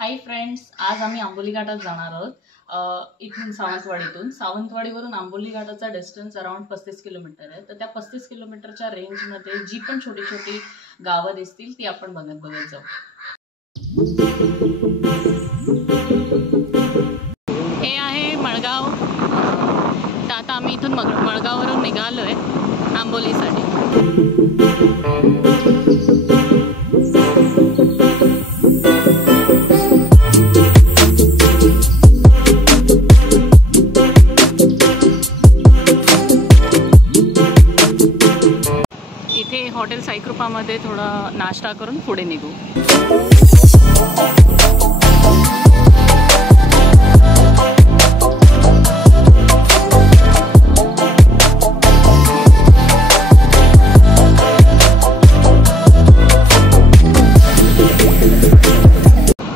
Hi friends, आज आम्ही आंबोली घाटात जाणार आहोत. इथून सावंतवाडीवरून आंबोली घाटाचा डिस्टन्स अराउंड 35 किलोमीटर आहे. तर त्या 35 किलोमीटरच्या रेंजमध्ये जी पण छोटी छोटी गावं दिसतील ती आपण बघत जाऊ. हे आहे मळगाव. तर आता आम्ही इथून मळगाववरून निघालोय आंबोलीसाठी. इथे हॉटेल साईकृपामध्ये थोडा नाश्ता करून पुढे निघू.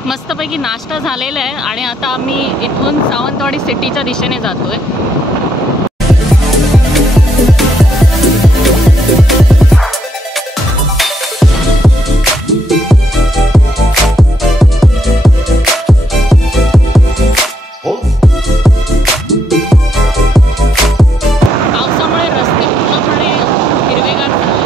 मस्तपैकी नाश्ता झालेला आहे आणि आता आम्ही इथून सावंतवाडी सिटीच्या दिशेने जातोय. पावसामुळे रस्ते पूर्णपणे हिरवेगार झाले.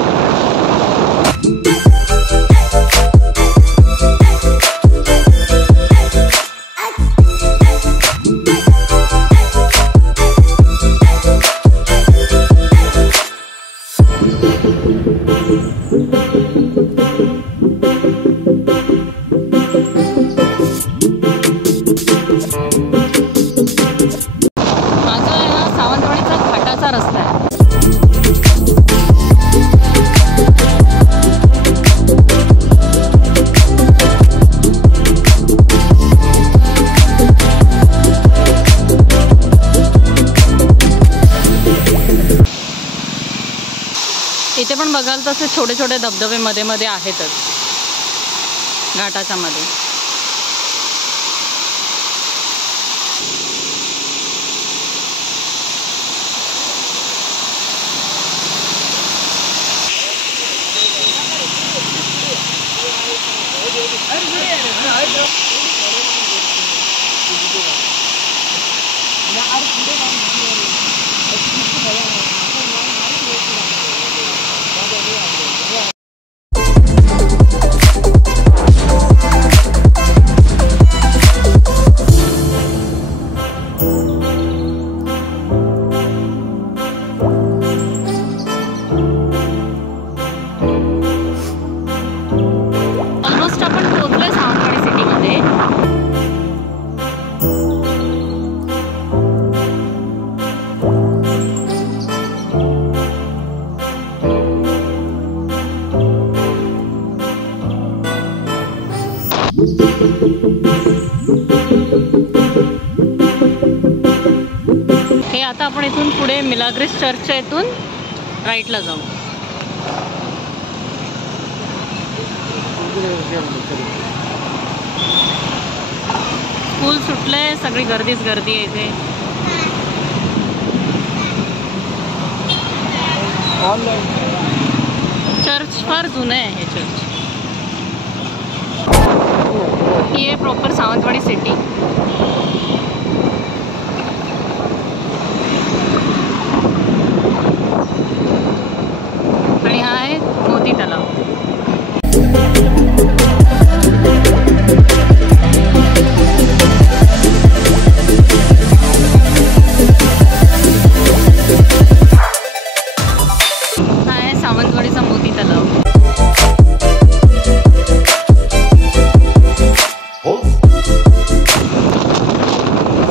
रस्ता आहे. इथे पण बघाल तसे छोटे छोटे धबधबे मध्ये मध्ये आहेतच घाटाच्या मध्ये. ऑलमोस्ट आपण पोहोचलोय सावंतवाडी सिटीमध्ये. हे आता आपण इथून पुढे मिलाग्रिस चर्चच्या इथून राईटला जाऊ. स्कूल सुटलंय, सगळी गर्दीच गर्दी आहे इथे. चर्च फार जुनं आहे हे चर्च. ही आहे प्रॉपर सावंतवाडी सिटी. आणि हा आहे मोती तलाव. हा आहे सावंतवाडीचा मोती तलाव.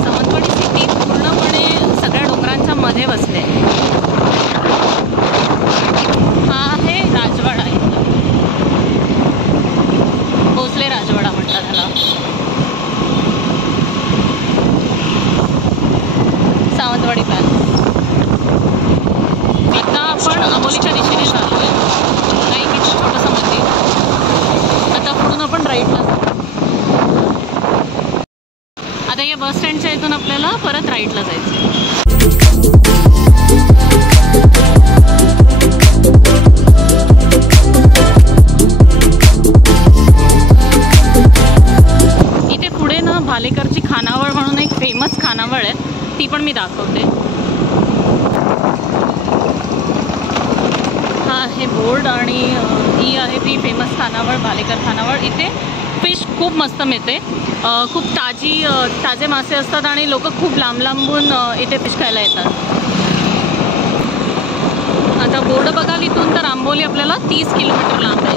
सावंतवाडी सिटी पूर्णपणे सगळ्या डोंगरांच्या मध्ये बसले. हा आहे राजवाडा. भोसले राजवाडा म्हटलं त्याला. सावंतवाडी पॅलेस. आता आपण आंबोलीच्या दिशेने चाललोय. काही किती छोटंसं मंदिर. आता पुढून आपण राईटला जाऊ. आता या बस स्टँडच्या इथून आपल्याला परत राईटला जायचं. इथे भालेकरची खानावळ म्हणून एक फेमस खानावळ आहे, ती पण मी दाखवते. हा आहे बोर्ड आणि ही आहे ती फेमस खानावळ, भालेकर खानावळ. इथे फिश खूप मस्त मिळते, खूप ताजे मासे असतात आणि लोक खूप लांब लांबून इथे फिश खायला येतात. आता बोर्ड बघाल इथून तर आंबोली आपल्याला 30 किलोमीटर लांब आहे.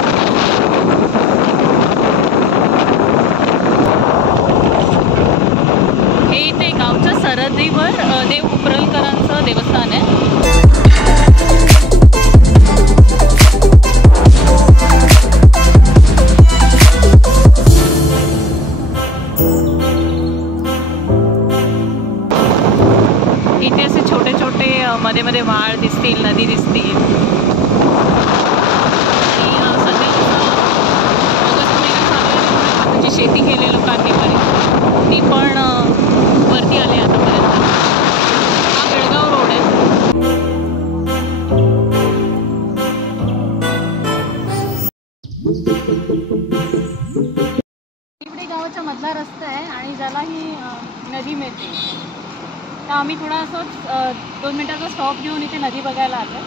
हे इथे गावच्या सरहद्दीवर देव उप्रलकरांचं देवस्थान आहे. इथे असे छोटे छोटे मध्ये मध्ये वाळ दिसतील, नदी दिसतील. आणि शेती केली लोकांनी ती पण वरती आले आतापर्यंत. हा बेळगाव रोड आहे. इकडे गावाच्या मधला रस्ता आहे आणि ज्याला ही नदी मिळते. तर आम्ही थोडा असं 2 मिनिटाचा स्टॉप घेऊन इथे नदी बघायला आलो.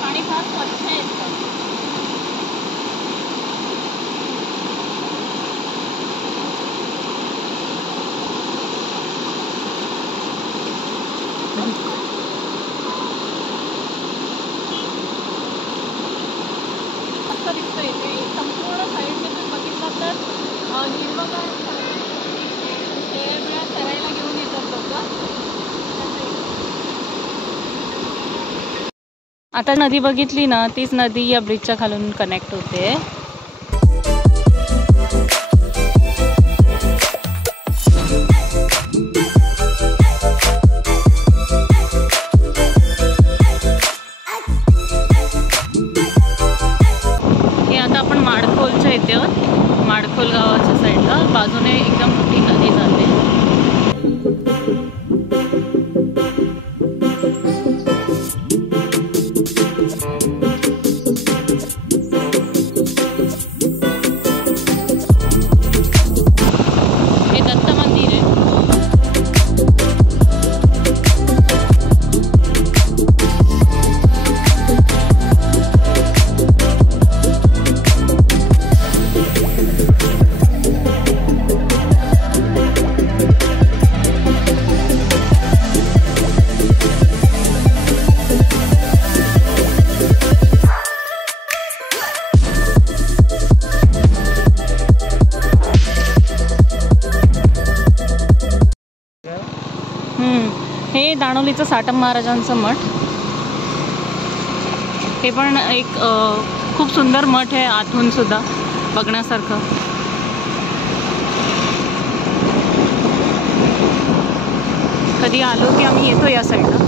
पाणी फार स्वच्छ आहे. मस्त दिसतं इथे. संपूर्ण साईडने जर बघितलं तर हिरवगार वेळा करायला घेऊन येतात लोक. आता नदी बघितली ना, तीच नदी या ब्रिजच्या खालून कनेक्ट होते. हे आता आपण माडखोलच्या इथे आहोत. माडखोल गावाच्या साईडला बाजूने एकदम मोठी नदी जाते. हे दत्त मंदिर आहे. हे दाणोलीचं साटम महाराजांचं मठ. हे पण एक खूप सुंदर मठ आहे, आतून सुद्धा बघण्यासारखं. कधी आलो की आम्ही येतो या साईडला.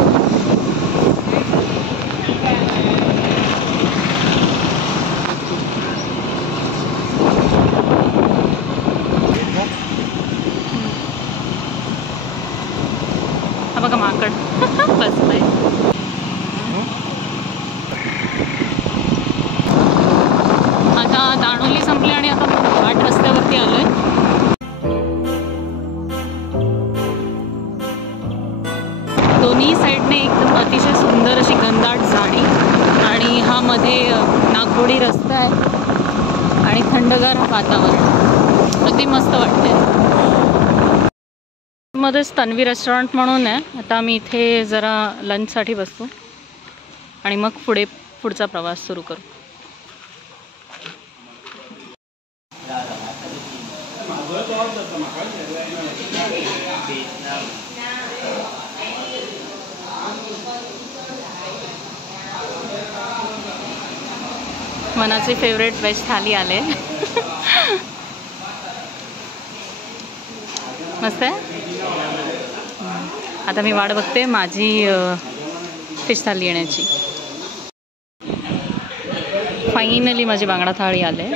हा बघा माकड बसलंय. आता दाणोली संपली आणि आता घाट रस्त्यावरती आलोय. दोन्ही साईडने एकदम अतिशय सुंदर अशी घनदाट झाडी आणि हा मध्ये नागमोडी रस्ता आहे आणि थंडगार वातावरण. अगदी मस्त वाटते. मध्येच तन्वी रेस्टॉरंट म्हणून आहे. आता आम्ही इथे जरा लंचसाठी बसतो आणि मग पुढचा प्रवास सुरू करू. मनाची फेवरेट वेज थाली आले. मस्त आहे. आता मी वाट बघते माझी फिश थाली येण्याची. फायनली माझी बांगडा थाळी आले.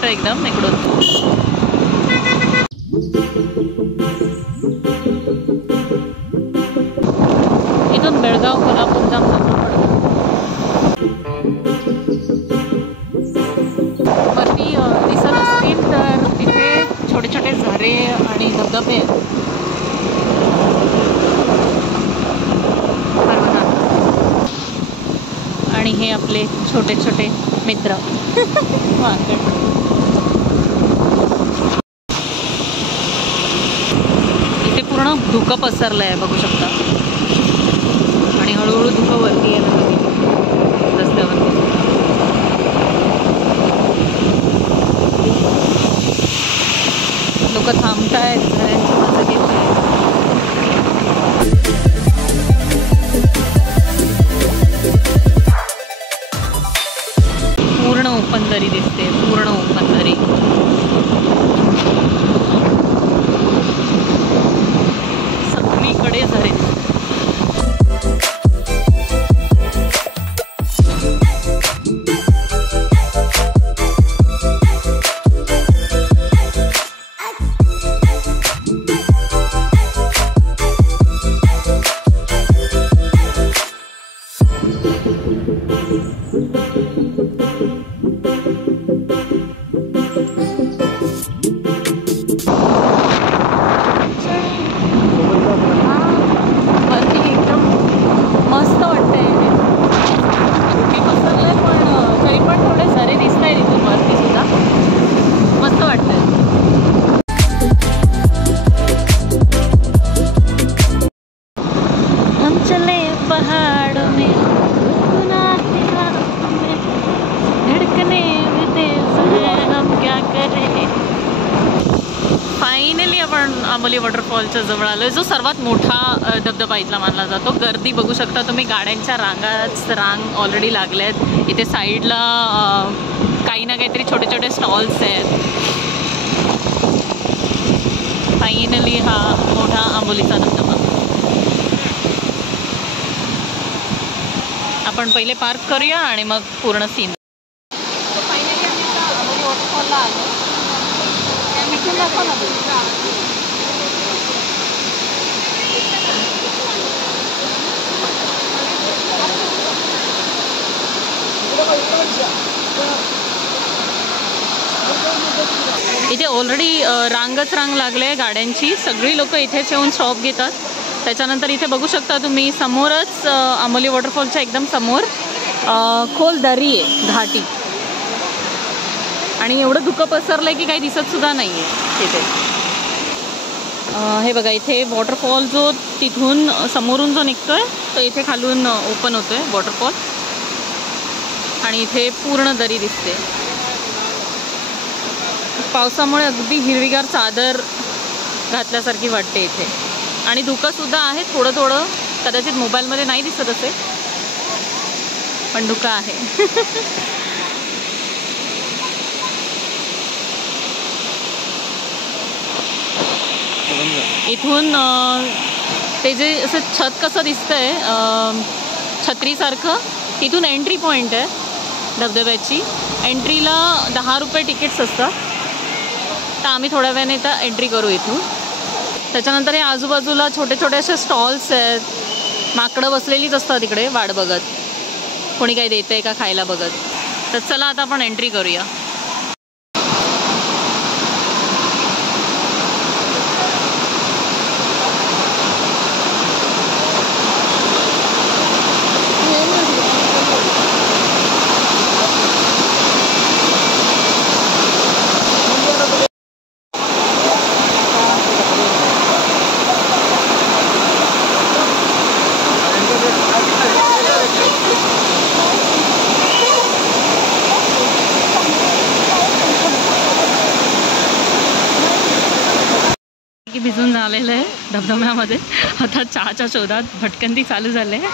वाटतं एकदम इकडून. इथून बेळगाव कोल्हापूर जाम जवळ पडतं. वरती दिसत असतील तर तिथे छोटे छोटे झरे आणि धबधबे आहेत. आणि हे आपले छोटे छोटे मित्र. इथे पूर्ण धुकं पसरलं आहे बघू शकता. आणि हळूहळू धुकं वरती आहे रस्त्यावरती. लोक थांबतायत, घरांची मजा घेत आहेत. पूर्ण ओपन दरी दिसते, पूर्ण ओपन दरी. सगळीकडे झरे. फायनली आपण आंबोली वॉटरफॉलच्या जवळ आलो आहे, जो सर्वात मोठा धबधबा इथला मानला जातो. गर्दी बघू शकता तुम्ही, गाड्यांच्या रांग ऑलरेडी लागल्या आहेत. इथे साईडला काही ना काहीतरी छोटे छोटे स्टॉल्स आहेत. फायनली हा मोठा आंबोलीचा धबधबा. आपण पहिले पार्क करूया आणि मग पूर्ण सीन. फायनली आम्ही आता आंबोली वॉटरफॉलला आलो. इथे ऑलरेडी रांग लागले गाड्यांची. सगळी लोक इथेच येऊन स्टॉप घेतात. त्याच्यानंतर इथे बघू शकता तुम्ही समोरच आंबोली वॉटरफॉलच्या एकदम समोर खोल दरी आहे, घाटी. आणि एवढं धुकं पसरलंय की काही दिसत सुद्धा नाही आहे तिथे. हे बघा, इथे वॉटरफॉल जो तिथून समोरून जो निघतोय तो इथे खालून ओपन होतोय वॉटरफॉल. आणि इथे पूर्ण दरी दिसते. पावसामुळे अगदी हिरवीगार चादर घातल्यासारखी वाटते इथे. आणि धुकं सुद्धा आहे थोडं थोडं, कदाचित मोबाईलमध्ये नाही दिसत असेल पण धुकं आहे. इथून ते जे असं छत कसं दिसतंय छत्रीसारखं, तिथून एंट्री पॉईंट आहे धबधब्याची. एंट्रीला 10 रुपये तिकीट्स असतात. तर आम्ही थोड्या वेळाने इथं एंट्री करू इथून. त्याच्यानंतर हे आजूबाजूला छोटे छोटे असे स्टॉल्स आहेत. माकडं बसलेलीच असतात इकडे वाट बघत, कोणी काही देतंय का खायला बघत. तर चला आता आपण एंट्री करूया. भिजून झालेलं आहे धबधब्यामध्ये. आता चहाच्या शोधात भटकंती चालू झाली आहे.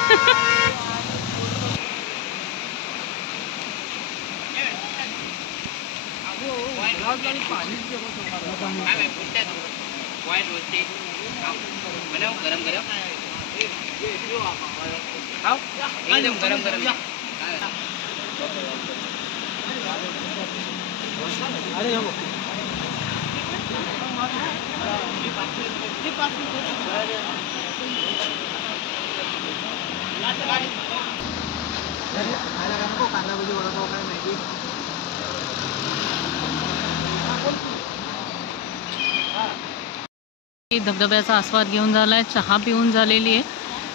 धबधब्याचा आस्वाद घेऊन झाला आहे, चहा पिऊन झालेली आहे.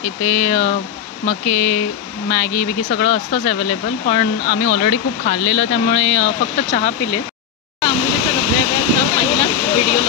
इथे मके मॅगी बिगी सगळं असतंच अवेलेबल, पण आम्ही ऑलरेडी खूप खाल्लेलं त्यामुळे फक्त चहा पिले. आंबोलीच्या धबधब्याचा पहिलाच व्हिडिओ